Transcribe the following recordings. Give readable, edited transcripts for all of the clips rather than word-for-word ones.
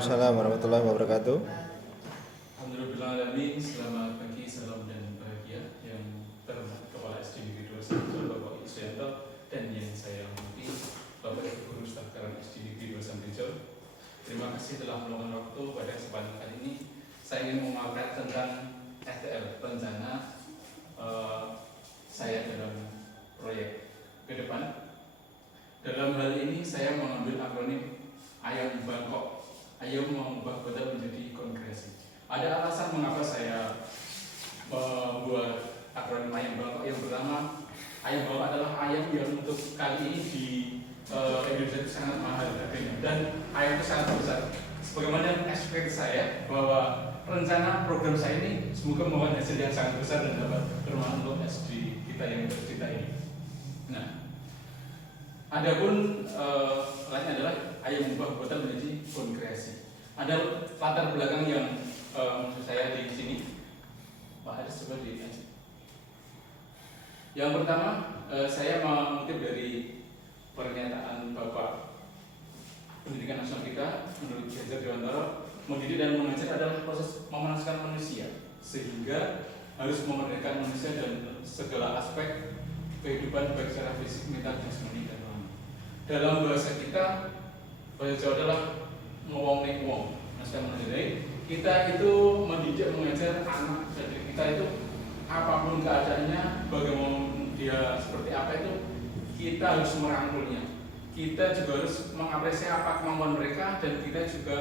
Waalaikumsalam warahmatullahi wabarakatuh. Alhamdulillahirrahmanirrahim. Selamat pagi, salam dan bahagia yang terhormat Kepala SD Negeri 2 Bapak Isyanto dan yang saya hormati Bapak Ibu Guru Staf Karam SD Negeri 2 Sambijo. Terima kasih telah meluangkan waktu pada kesempatan kali ini. Saya ingin memaparkan tentang RTL, rencana saya dalam proyek ke depan. Dalam hal ini saya mengambil akronim Ayam Bangkok. Ayam mengubah kota menjadi kongregasi. Ada alasan mengapa saya membuat akronim Ayam Bangkok. Yang pertama, Ayam Bangkok adalah ayam yang untuk kali ini di Indonesia itu sangat mahal harganya dan ayam itu sangat besar. Sebagaimana ekspektasi saya bahwa rencana program saya ini semoga membawa hasil yang sangat besar dan dapat bermanfaat untuk SD kita yang tercinta ini. Nah, adapun lainnya adalah ayam mengubah kota menjadi kongregasi. Ada latar belakang yang maksud saya di sini. Pak Haris coba diaji. Yang pertama, saya mengutip dari pernyataan Bapak Pendidikan Nasional kita menurut Ki Hajar Dewantara, mendidik dan mengajar adalah proses memanaskan manusia sehingga harus memerdekakan manusia dan segala aspek kehidupan baik secara fisik, mental, jasmani dan rohani. Dalam bahasa kita, bahasa Jawa adalah ngowong ning wong. Naskah mendidik, kita itu mendidik mengajar anak dari kita itu apapun keadaannya, bagaimana dia seperti apa itu kita harus merangkulnya. Kita juga harus mengapresiasi apa kemampuan mereka dan kita juga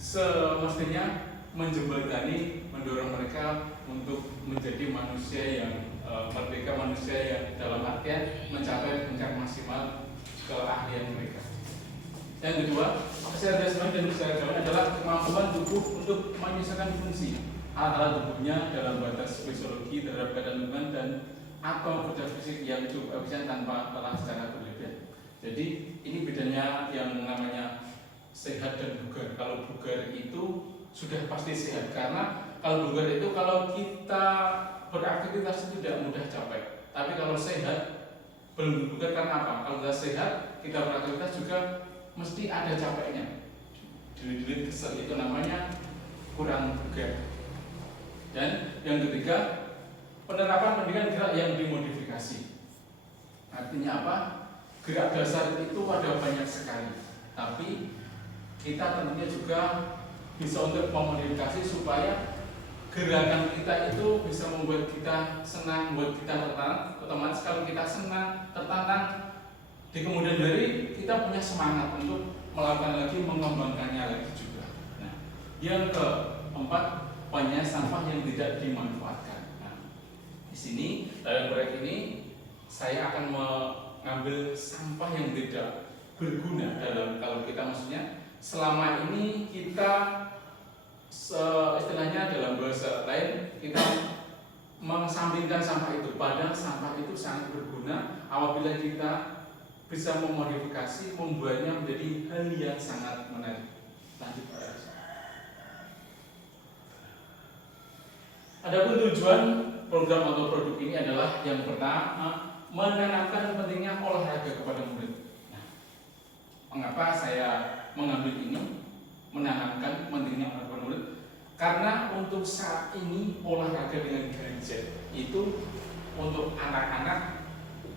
semestinya menjembatani, mendorong mereka untuk menjadi manusia yang merdeka, manusia yang dalam artian mencapai puncak maksimal keahlian mereka. Yang kedua, secara jasmani dan secara jalan adalah kemampuan tubuh untuk menyelesaikan fungsi alat tubuhnya dalam batas fisiologi terhadap keadaan lingkungan dan atau kerja fisik yang cukup efisien tanpa lelah secara berlebihan. Jadi ini bedanya yang namanya sehat dan bugar. Kalau bugar itu sudah pasti sehat, karena kalau bugar itu kalau kita beraktivitas itu tidak mudah capek. Tapi kalau sehat belum bugar karena apa? Kalau kita sehat, kita beraktivitas juga mesti ada capeknya. Diri-diri kesel itu namanya kurang bugar. Dan yang ketiga, penerapan pendidikan gerak yang dimodifikasi. Artinya apa? Gerak dasar itu ada banyak sekali, tapi kita tentunya juga bisa untuk memodifikasi supaya gerakan kita itu bisa membuat kita senang, membuat kita tertantang. Otomatis kalau kita senang, tertantang, di kemudian hari kita punya semangat untuk melakukan lagi, mengembangkannya lagi juga. Nah, yang keempat, banyak sampah yang tidak dimanfaatkan. Nah, di sini dalam proyek ini saya akan mengambil sampah yang tidak berguna dalam, kalau kita maksudnya selama ini kita istilahnya dalam bahasa lain kita mengesampingkan sampah itu, padahal sampah itu sangat berguna apabila kita bisa memodifikasi, membuatnya menjadi hal yang sangat menarik. Lanjut Pak. Adapun tujuan program atau produk ini adalah yang pertama, menanamkan pentingnya olahraga kepada murid. Nah, mengapa saya mengambil ini, menanamkan pentingnya olahraga kepada murid? Karena untuk saat ini olahraga dengan gadget itu untuk anak-anak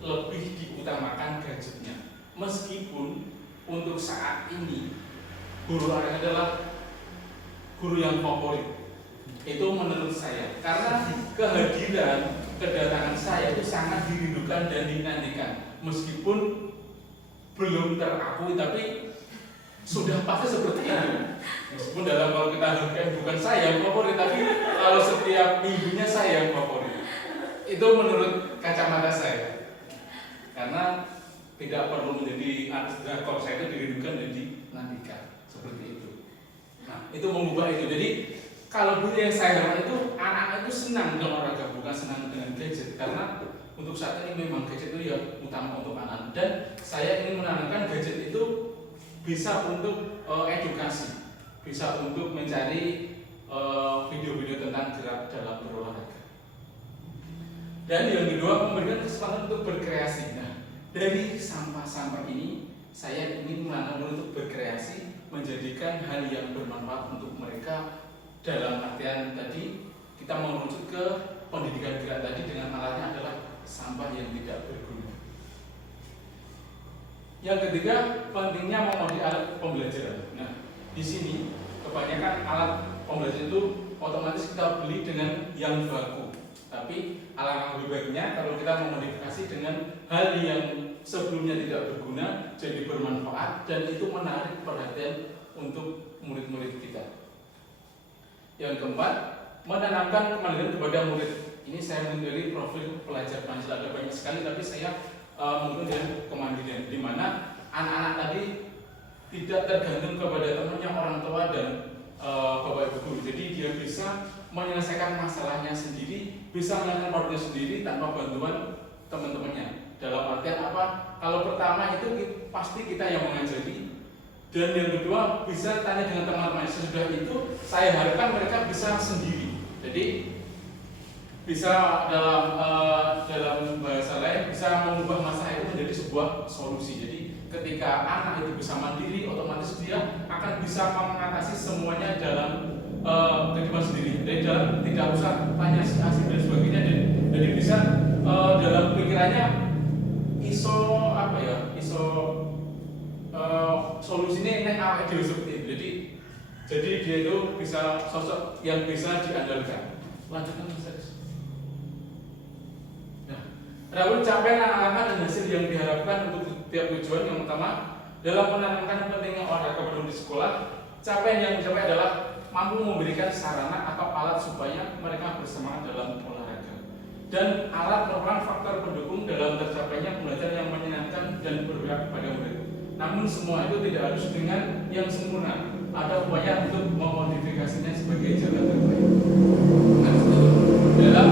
lebih diutamakan gadgetnya. Meskipun untuk saat ini guru olahraga adalah guru yang favorit. Itu menurut saya, karena kehadiran kedatangan saya itu sangat dirindukan dan dinantikan. Meskipun belum terakui, tapi sudah pasti seperti itu. Meskipun dalam kalau kita hargai bukan saya yang favorit, tapi kalau setiap minggunya saya yang favorit. Itu menurut kacamata saya. Karena tidak perlu menjadi artis drakor, saya itu dirindukan dan dinantikan seperti itu. Nah, itu mengubah itu. Jadi kalau dulu yang saya harapkan itu anak-anak itu senang dengan olahraga, bukan senang dengan gadget. Karena untuk saat ini memang gadget itu ya utama untuk anak. Dan saya ingin menanamkan gadget itu bisa untuk edukasi, bisa untuk mencari video-video tentang gerak dalam berolahraga. Dan yang kedua, memberikan kesempatan untuk berkreasi. Nah, dari sampah-sampah ini saya ingin menanam untuk berkreasi, menjadikan hal yang bermanfaat untuk mereka. Dalam artian tadi kita merujuk ke pendidikan gerak tadi dengan alatnya adalah sampah yang tidak berguna. Yang ketiga, pentingnya memiliki alat pembelajaran. Nah, di sini kebanyakan alat pembelajaran itu otomatis kita beli dengan yang baku. Tapi alangkah lebih baiknya kalau kita memodifikasi dengan hal yang sebelumnya tidak berguna jadi bermanfaat dan itu menarik perhatian untuk murid-murid kita. Yang keempat, menanamkan kemandirian kepada murid. Ini saya mengutip dari profil pelajar Pancasila, ada banyak sekali, tapi saya mengutip dari kemandirian, di mana anak-anak tadi tidak tergantung kepada temannya, orang tua dan bapak ibu guru. Jadi dia bisa menyelesaikan masalahnya sendiri, bisa menyelesaikan problemnya sendiri tanpa bantuan teman-temannya. Dalam artian apa? Kalau pertama itu pasti kita yang mengajari. Dan yang kedua, bisa tanya dengan teman-teman. Sesudah itu, saya harapkan mereka bisa sendiri. Jadi bisa dalam bahasa lain bisa mengubah masalah itu menjadi sebuah solusi. Jadi ketika anak itu bisa mandiri, otomatis dia akan bisa mengatasi semuanya dalam kehidupan sendiri. Jadi dalam tidak usah tanya si asik dan sebagainya. Jadi bisa dalam pikirannya iso solusinya ini awake dhewe seperti itu. Jadi dia itu bisa sosok yang bisa diandalkan. Lanjutkan Mas. Nah, adapun capaian langkah dan hasil yang diharapkan untuk tiap tujuan, yang pertama dalam menanamkan pentingnya olahraga pada di sekolah, capaian yang dicapai adalah mampu memberikan sarana atau alat supaya mereka bersemangat dalam olahraga. Dan alat merupakan faktor pendukung dalam tercapainya pembelajaran yang menyenangkan dan berpihak kepada murid. Namun semua itu tidak harus dengan yang sempurna. Ada upaya untuk memodifikasinya sebagai jalan terbaik. Nah, dalam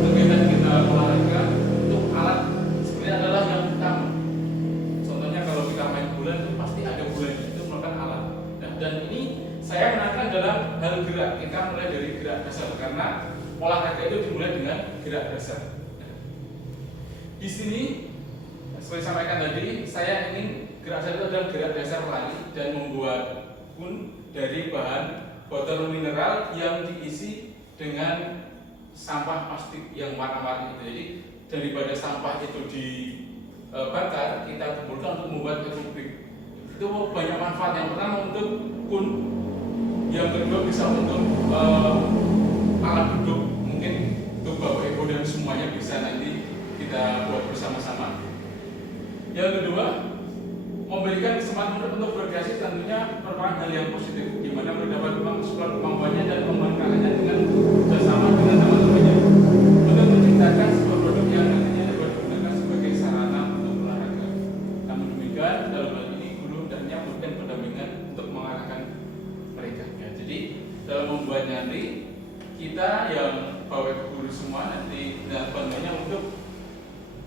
kegiatan kita olahraga, untuk alat sebenarnya adalah yang utama. Contohnya kalau kita main bola itu pasti ada bolanya, itu merupakan alat. Nah, dan ini saya menerangkan dalam hal gerak. Kita mulai dari gerak dasar karena olahraga itu dimulai dengan gerak dasar. Nah, di sini seperti saya sampaikan tadi, saya ingin gerak dasar itu adalah gerak dasar lari dan membuat pun dari bahan botol mineral yang diisi dengan sampah plastik yang warna-warni itu. Jadi daripada sampah itu dibakar, kita kumpulkan untuk membuat aerobik. Itu banyak manfaat. Yang pertama untuk kun, yang kedua bisa untuk alat duduk, mungkin untuk bapak ibu dan semuanya bisa nanti kita buat bersama-sama. Yang kedua, memberikan kesempatan untuk berkreasi tentunya merupakan hal yang positif, di mana mendapat kemampuannya dan memanfaatkannya dengan bersama dengan teman-temannya untuk menciptakan sebuah produk yang nantinya dapat digunakan sebagai sarana untuk olahraga. Namun demikian, dalam hal ini guru hendaknya memberikan pendampingan untuk mengarahkan mereka. Ya, jadi dalam membuat nanti kita yang bawa guru semua nanti dan bantuannya untuk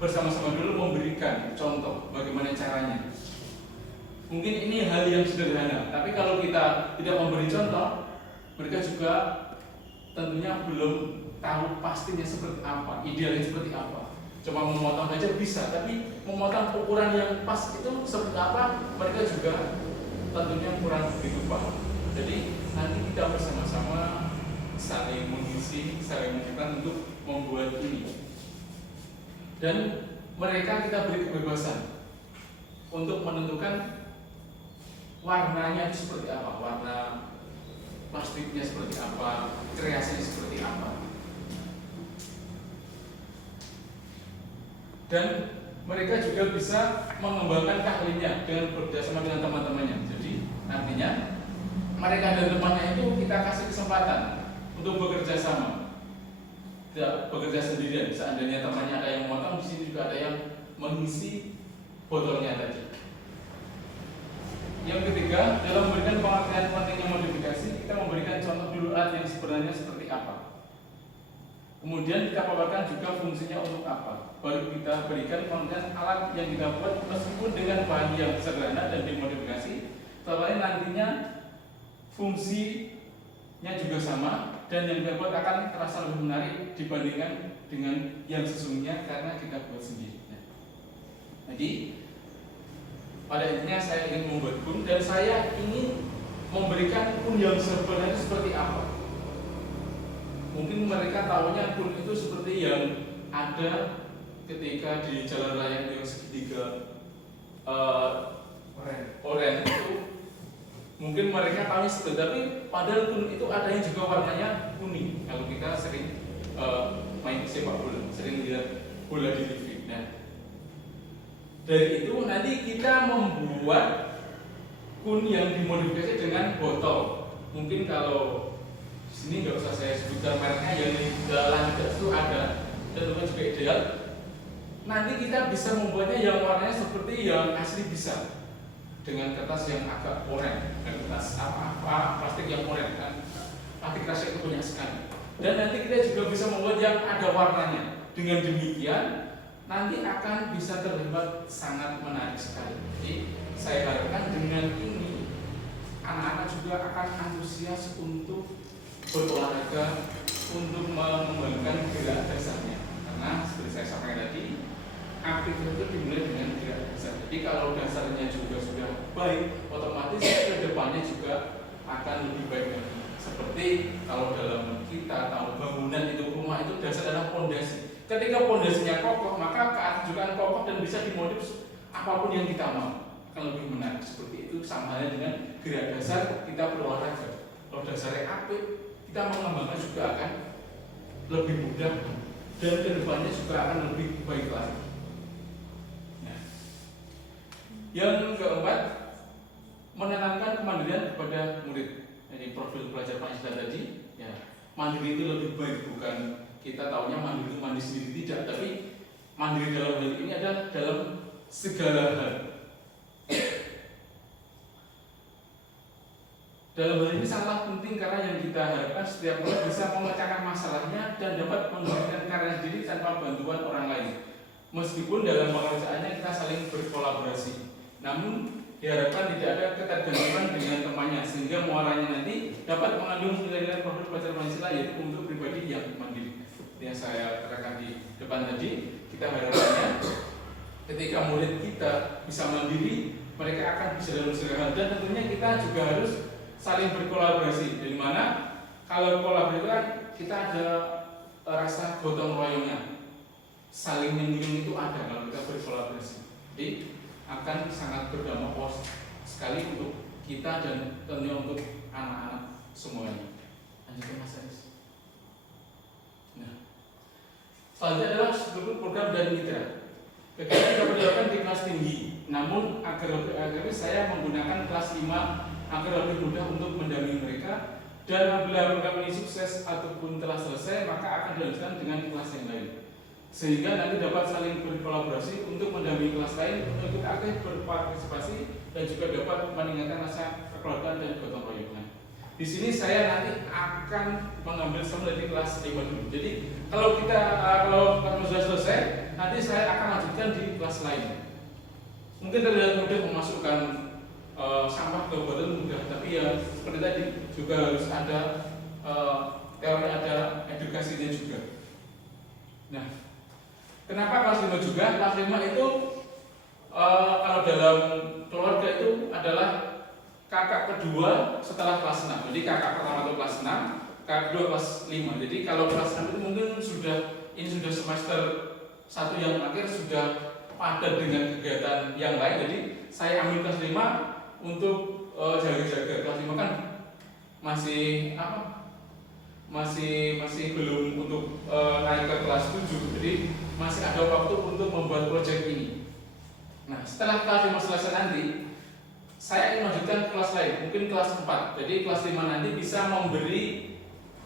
bersama-sama dulu memberikan contoh bagaimana caranya. Mungkin ini hal yang sederhana, tapi kalau kita tidak memberi contoh, mereka juga tentunya belum tahu pastinya seperti apa, idealnya seperti apa. Cuma memotong saja bisa, tapi memotong ukuran yang pas itu seperti apa, mereka juga tentunya kurang begitu paham. Jadi nanti kita bersama-sama saling mengisi, saling mengingatkan untuk membuat ini. Dan mereka kita beri kebebasan untuk menentukan warnanya itu seperti apa, warna plastiknya seperti apa, kreasinya seperti apa. Dan mereka juga bisa mengembangkan keahliannya dengan bekerjasama dengan teman-temannya. Jadi artinya mereka dan temannya itu kita kasih kesempatan untuk bekerja sama, tidak bekerja sendirian. Seandainya temannya ada yang memotong, di sini juga ada yang mengisi botolnya tadi. Yang ketiga, dalam memberikan pengertian pentingnya modifikasi, kita memberikan contoh dulu alat yang sebenarnya seperti apa. Kemudian kita paparkan juga fungsinya untuk apa. Baru kita berikan pengertian alat yang kita buat meskipun dengan bahan yang sederhana dan dimodifikasi, tetapi nantinya fungsinya juga sama dan yang kita buat akan terasa lebih menarik dibandingkan dengan yang sesungguhnya karena kita buat sendiri. Jadi pada intinya saya ingin membuat kun dan saya ingin memberikan kun yang sebenarnya seperti apa. Mungkin mereka tahunya kun itu seperti yang ada ketika di jalan raya yang segitiga oranye itu. Mungkin mereka tahu seperti, tapi padahal kun itu ada yang juga warnanya kuning. Kalau kita sering main sepak bola, sering lihat bola di TV. Nah, dari itu nanti kita membuat kun yang dimodifikasi dengan botol. Mungkin kalau di sini nggak usah saya sebutkan mereknya, yang di dalam itu ada dan juga ideal. Nanti kita bisa membuatnya yang warnanya seperti yang asli bisa, dengan kertas yang agak oranye, kertas plastik yang oranye kan, plastik rasa itu banyak sekali. Dan nanti kita juga bisa membuat yang ada warnanya. Dengan demikian nanti akan bisa terlihat sangat menarik sekali. Jadi saya harapkan dengan ini anak-anak juga akan antusias untuk berolahraga, untuk mengembangkan gerak dasarnya. Karena seperti saya sampaikan tadi, aktivitas itu dimulai dengan gerak dasar. Jadi kalau dasarnya juga sudah baik, otomatis ke depannya juga akan lebih baik lagi. Seperti kalau dalam kita tahu bangunan itu, rumah itu dasar adalah pondasi. Ketika pondasinya kokoh, maka keatas juga kokoh dan bisa dimodif apapun yang kita mau. Akan lebih menarik. Seperti itu sama halnya dengan gerak dasar kita berolahraga. Kalau dasarnya apik, kita mengembangkan juga akan lebih mudah dan kedepannya juga akan lebih baik lagi. Yang keempat, menanamkan kemandirian kepada murid. Jadi profil pelajar Pancasila tadi, ya, mandiri itu lebih baik, bukan kita taunya mandiri itu mandiri sendiri, tidak, tapi mandiri dalam hal ini adalah dalam segala hal. Dalam hal ini sangat penting karena yang kita harapkan setiap orang bisa memecahkan masalahnya dan dapat mengembangkan karya sendiri tanpa bantuan orang lain. Meskipun dalam pekerjaannya kita saling berkolaborasi. Namun diharapkan tidak ada ketergantungan dengan temannya sehingga muaranya nanti dapat mengandung nilai-nilai profil pelajar Pancasila, yaitu untuk pribadi yang mandiri. Yang saya katakan di depan tadi, kita harapkannya ketika murid kita bisa mandiri, mereka akan bisa dalam segala hal, dan tentunya kita juga harus saling berkolaborasi. Dari mana kalau kolaborasi kan kita ada rasa gotong royongnya, saling menyinggung itu ada kalau kita berkolaborasi. Jadi akan sangat berdampak sekali untuk kita dan tentunya untuk anak-anak semuanya. Lanjutkan Mas Aris. Nah, selanjutnya adalah struktur program dan mitra. Kegiatan dapat dilakukan di kelas tinggi, namun agar saya menggunakan kelas 5 agar lebih mudah untuk mendampingi mereka. Dan apabila program ini sukses ataupun telah selesai, maka akan dilanjutkan dengan kelas yang lain, sehingga nanti dapat saling berkolaborasi untuk mendampingi kelas lain untuk ikut aktif berpartisipasi dan juga dapat meningkatkan rasa kekeluargaan dan gotong royongan. Di sini saya nanti akan mengambil sampel dari kelas 5 dulu. Jadi kalau sudah selesai, nanti saya akan lanjutkan di kelas lain. Mungkin terlihat mudah memasukkan sampah ke botol mudah, tapi ya seperti tadi juga harus ada teori, ada edukasinya juga. Nah, kenapa kelas 5 juga? Kelas 5 itu kalau dalam keluarga itu adalah kakak kedua setelah kelas 6. Jadi kakak pertama itu kelas 6, kakak kedua kelas 5. Jadi kalau kelas 6 itu mungkin sudah semester 1 yang akhir, sudah padat dengan kegiatan yang lain. Jadi saya ambil kelas 5 untuk jaga-jaga. Kelas 5 kan masih belum untuk naik ke kelas 7, jadi masih ada waktu untuk membuat proyek ini. Nah, setelah kelas 5 selesai nanti, saya ingin melanjutkan kelas lain, mungkin kelas 4. Jadi kelas 5 nanti bisa memberi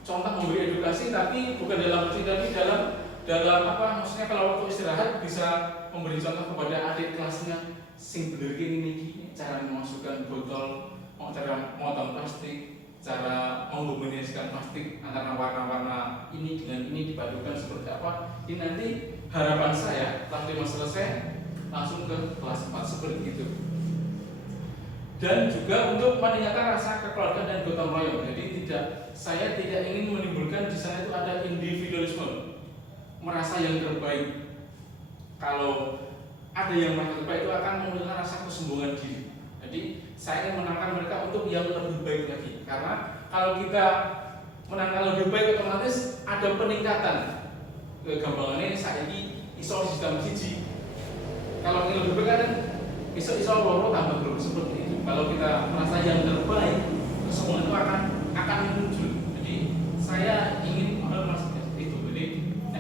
contoh, memberi edukasi, tapi bukan dalam musik, tapi dalam maksudnya kalau waktu istirahat bisa memberi contoh kepada adik kelasnya, sing bener ini cara memasukkan botol, cara memotong plastik, cara mengombinasikan plastik antara warna-warna ini dengan ini dipadukan seperti apa. Ini nanti harapan saya kelas 5 selesai langsung ke kelas 4 seperti itu. Dan juga untuk meningkatkan rasa kekeluargaan dan gotong royong. Jadi saya tidak ingin menimbulkan di sana itu ada individualisme, merasa yang terbaik. Kalau ada yang merasa terbaik itu akan memunculkan rasa kesombongan diri. Jadi saya ingin menangkan mereka untuk yang lebih baik lagi. Karena kalau kita menangkan lebih baik, otomatis ada peningkatan. Gampangannya saya ini iso sistem siji. Kalau ingin lebih baik kan iso loro tambah terus seperti itu. Kalau kita merasa yang terbaik, semua itu akan muncul. Jadi saya ingin itu. Jadi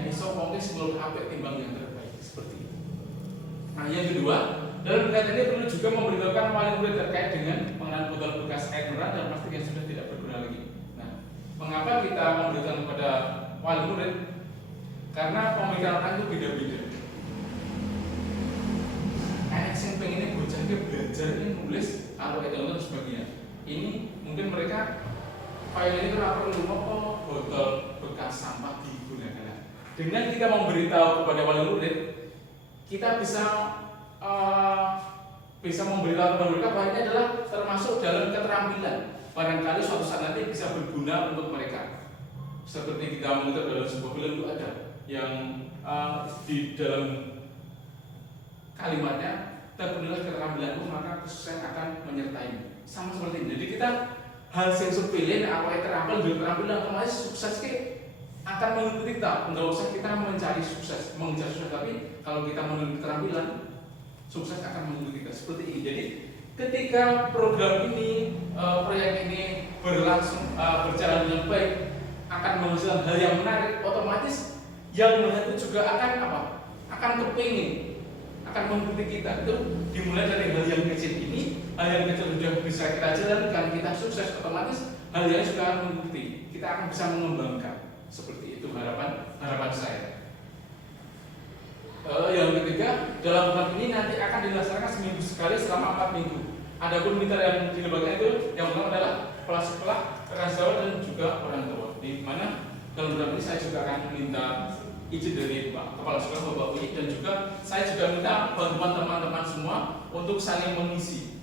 iso mungkin sebelum HP timbang yang terbaik seperti itu. Nah, yang kedua, dalam kaitan ini perlu juga memberitahukan wali murid terkait dengan pengenalan botol bekas air mineral dan plastik yang sudah tidak berguna lagi. Nah, mengapa kita memberitahukan kepada wali murid? Karena pemikiran orang itu beda-beda. Kayak yang pengennya bocahnya belajar ini nulis atau dan sebagainya. Ini mungkin mereka file ini kenapa perlu botol bekas sampah digunakan. Dengan kita memberitahu kepada wali murid, kita bisa memberitahu kepada mereka bahwa ini adalah termasuk dalam keterampilan. Barangkali suatu saat nanti bisa berguna untuk mereka. Seperti kita mengutip dalam sebuah film itu ada yang di dalam kalimatnya, terpenuhilah keterampilanmu maka kesuksesan akan menyertai. Sama seperti ini. Jadi kita hal yang sepele, apa yang terampil, keterampilan otomatis sukses akan mengikuti kita. Enggak usah kita mengejar sukses, tapi kalau kita memiliki keterampilan, sukses akan mengikuti kita seperti ini. Jadi ketika program ini, proyek ini berjalan dengan baik, akan menghasilkan hal yang menarik, otomatis yang melihat itu juga akan kepingin, akan mengikuti kita. Itu dimulai dari hal yang kecil ini, hal yang kecil sudah bisa kita jalankan, kita sukses, otomatis hal yang juga akan mengikuti. Kita akan bisa mengembangkan. Seperti itu harapan saya. Yang ketiga, dalam bulan ini nanti akan dilaksanakan seminggu sekali selama 4 minggu. Adapun mitra yang dilibatkan itu yang pertama adalah kepala sekolah, rekan sejawat dan juga orang tua. Di mana dalam bulan ini saya juga akan minta izin dari Pak Kepala Sekolah Bapak Uyi, dan juga saya juga minta bantuan teman-teman semua untuk saling mengisi.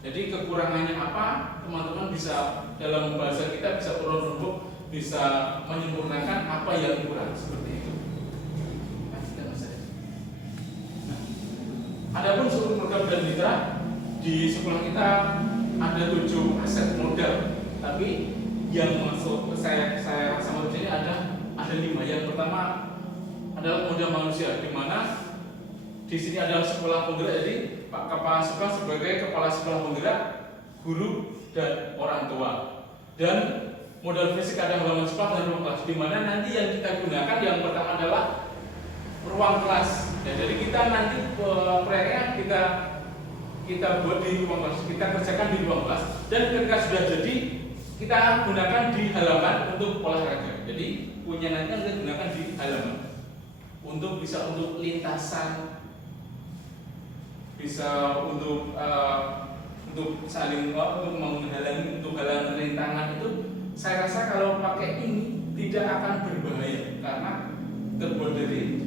Jadi kekurangannya apa, teman-teman bisa dalam bahasa kita bisa turun rembuk, bisa menyempurnakan apa yang kurang seperti itu. Adapun seluruh program dan mitra di sekolah kita ada 7 aset modal, tapi yang masuk saya sama ini ada 5. Yang pertama adalah modal manusia, di mana di sini adalah sekolah penggerak. Jadi Pak Kepala Sekolah sebagai kepala sekolah penggerak, guru dan orang tua. Dan modal fisik ada halaman sekolah dan ruang kelas, di mana nanti yang kita gunakan yang pertama adalah ruang kelas. Ya, jadi kita nanti proyeknya kita buat di ruang kelas, kita kerjakan di ruang kelas, dan ketika sudah jadi kita gunakan di halaman untuk olahraga. Jadi punya nanti kita gunakan di halaman untuk bisa untuk lintasan, bisa untuk saling untuk menghalangi, untuk halangan rintangan itu. Saya rasa kalau pakai ini tidak akan berbahaya karena terbuat dari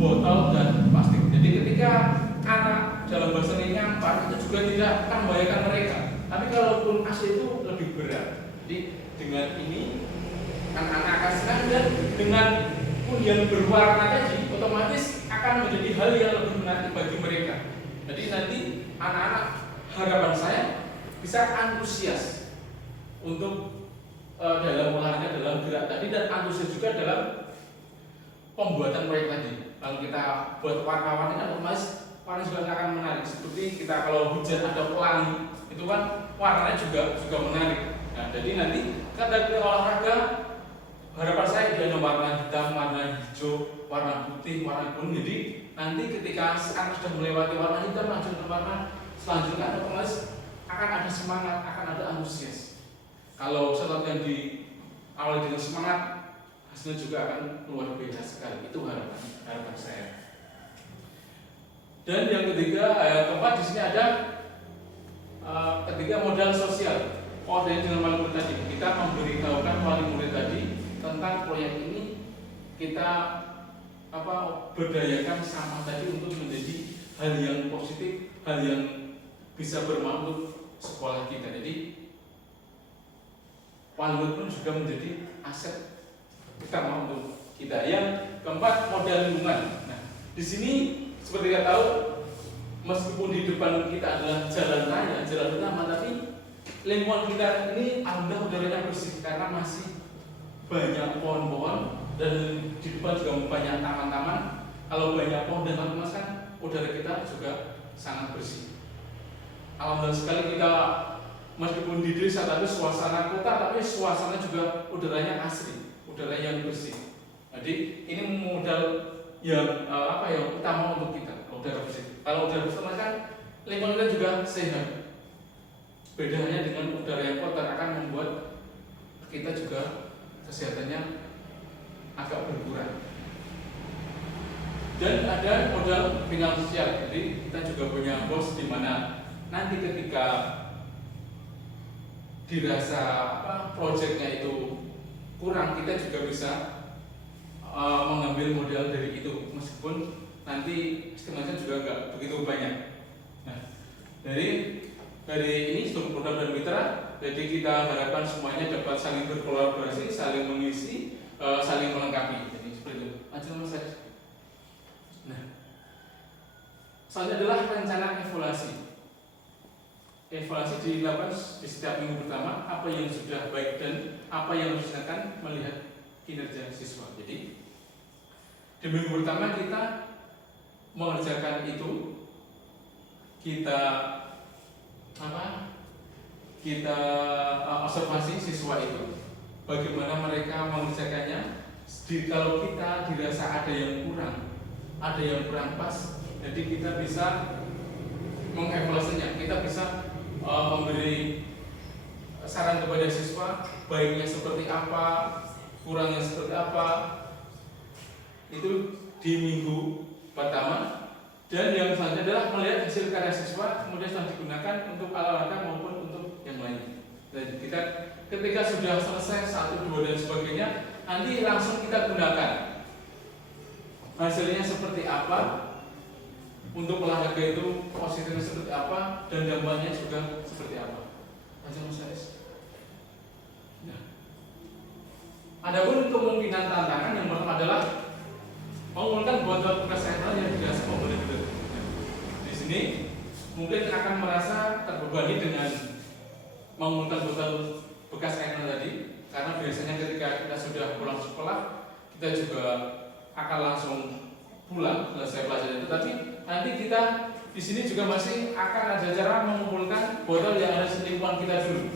botol dan plastik. Jadi ketika anak dalam bahasa ini nyampar itu juga tidak akan membahayakan mereka. Tapi kalaupun asli itu lebih berat. Jadi dengan ini anak-anak akan senang, dan dengan yang berwarna tadi otomatis akan menjadi hal yang lebih menarik bagi mereka. Jadi nanti anak-anak, harapan saya bisa antusias untuk dalam olahraga, dalam gerak tadi, dan antusias juga dalam pembuatan proyek tadi. Kalau kita buat warna-warni kan otomatis warna juga akan menarik. Seperti kita kalau hujan ada pelangi, itu kan warnanya juga menarik. Nah, jadi nanti ketika olahraga, harapan saya dia ada warna hitam, warna hijau, warna putih, warna kuning. Jadi nanti ketika anak sudah melewati warna hitam, lanjut ke warna selanjutnya, otomatis akan ada semangat, akan ada antusias. Kalau sesuatu yang awal dengan semangat, hasilnya juga akan luar biasa sekali. Itu harapan saya. Dan yang ketiga, keempat di sini ada ketiga modal sosial. Dengan wali murid tadi, kita memberitahukan wali murid tadi tentang proyek ini. Kita berdayakan sampah tadi untuk menjadi hal yang positif, hal yang bisa bermanfaat untuk sekolah kita. Jadi wali murid pun juga menjadi aset utama untuk kita. Yang keempat, modal lingkungan. Nah, di sini seperti kita tahu, meskipun di depan kita adalah jalan raya, jalan utama, tapi lingkungan kita ini alhamdulillah udaranya bersih karena masih banyak pohon-pohon dan di depan juga banyak taman-taman. Kalau banyak pohon dan taman kan udara kita juga sangat bersih. Alhamdulillah sekali kita meskipun di desa tapi suasana kota, tapi suasana juga udaranya asri, udara yang bersih. Jadi ini modal yang yang utama untuk kita, udara bersih. Kalau udara bersih kan lingkungan kita juga sehat. Bedanya dengan udara yang kotor akan membuat kita juga kesehatannya agak berkurang. Dan ada modal finansial, jadi kita juga punya bos di mana nanti ketika dirasa proyeknya itu kurang, kita juga bisa mengambil modal dari itu, meskipun nanti estimasinya juga nggak begitu banyak. Nah, dari ini struktur program dan mitra, jadi kita harapkan semuanya dapat saling berkolaborasi, saling mengisi, saling melengkapi. Jadi seperti itu. Lanjut Mas Adi. Nah, selanjutnya adalah rencana evaluasi. Evaluasi dilakukan di setiap minggu pertama, apa yang sudah baik dan apa yang harus dilakukan melihat kinerja siswa. Jadi di minggu pertama kita mengerjakan itu, kita observasi siswa itu, bagaimana mereka mengerjakannya. Kalau kita dirasa ada yang kurang pas, jadi kita bisa mengevaluasinya. Kita bisa memberi saran kepada siswa, baiknya seperti apa, kurangnya seperti apa. Itu di minggu pertama. Dan yang selanjutnya adalah melihat hasil karya siswa, kemudian setelah digunakan untuk ala-ala maupun untuk yang lain. Dan kita ketika sudah selesai 1, 2 dan sebagainya, nanti langsung kita gunakan. Hasilnya seperti apa, untuk olahraga itu positifnya seperti apa, dan dampaknya juga seperti apa. Lanjut Mas Aris. Nah, adapun kemungkinan tantangan yang pertama adalah mengumpulkan botol bekas air yang biasa membeli. Di sini mungkin akan merasa terbebani dengan mengumpulkan botol bekas air tadi, karena biasanya ketika kita sudah pulang sekolah, kita juga akan langsung pulang selesai pelajaran itu. Tapi nanti kita di sini juga masih akan ada cara mengumpulkan botol yang ada di lingkungan kita dulu.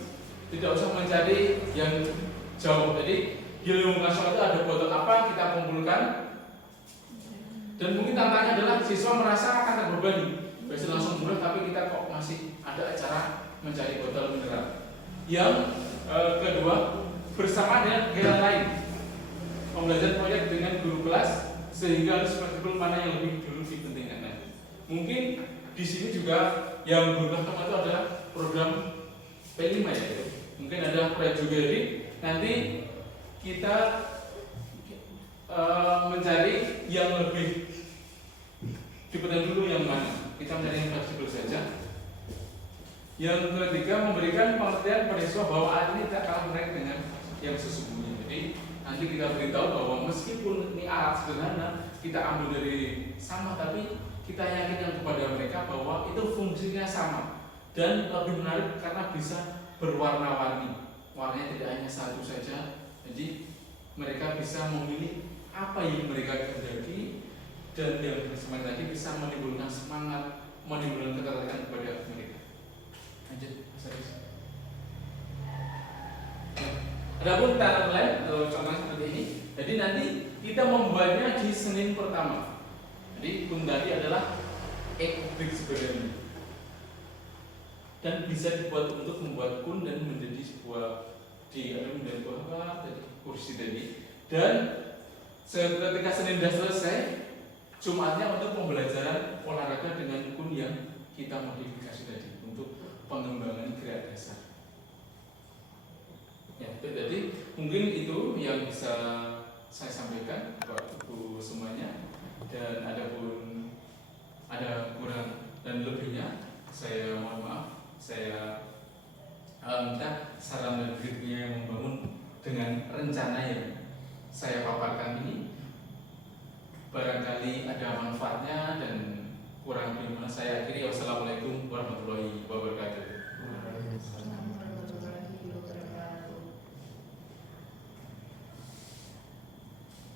Tidak usah mencari yang jauh. Jadi di lingkungan sekolah itu ada botol apa kita kumpulkan. Dan mungkin tantangannya adalah siswa merasa akan terbebani, biasa langsung pulang, tapi kita kok masih ada acara mencari botol mineral. Yang kedua, bersama dengan kegiatan lain, pembelajaran proyek dengan guru kelas, sehingga harus fleksibel mana yang lebih dulu dipentingkan. Nah, mungkin di sini juga yang guru kelas itu adalah program P5 ya. Mungkin ada proyek juga, jadi nanti kita mencari yang lebih dipenting dulu yang mana. Kita mencari yang fleksibel saja. Yang ketiga, memberikan pengertian pada siswa bahwa alat ini tidak kalah menarik dengan yang sesungguhnya. Jadi nanti kita beritahu bahwa meskipun ini alat sederhana, kita ambil dari sama, tapi kita yakinkan kepada mereka bahwa itu fungsinya sama dan lebih menarik karena bisa berwarna-warni. Warnanya tidak hanya satu saja. Jadi mereka bisa memilih apa yang mereka kehendaki, dan yang bersama tadi bisa menimbulkan semangat, menimbulkan ketertarikan kepada mereka. Lanjut, Mas Aris. Adapun timeline atau contohnya seperti ini. Jadi nanti kita membuatnya di Senin pertama. Jadi kun tadi adalah ekobrik sebenarnya, dan bisa dibuat untuk membuat kun dan menjadi sebuah menjadi apa tadi kursi tadi. Dan ketika Senin sudah selesai, Jumatnya untuk pembelajaran olahraga dengan kun yang kita modifikasi tadi untuk pengembangan gerak dasar. Ya, jadi mungkin itu yang bisa saya sampaikan Bapak Ibu semuanya. Dan ada kurang dan lebihnya, saya mohon maaf. Saya minta saran dan kritiknya yang membangun dengan rencana yang saya paparkan ini. Barangkali ada manfaatnya dan kurang lebih saya akhiri. Wassalamualaikum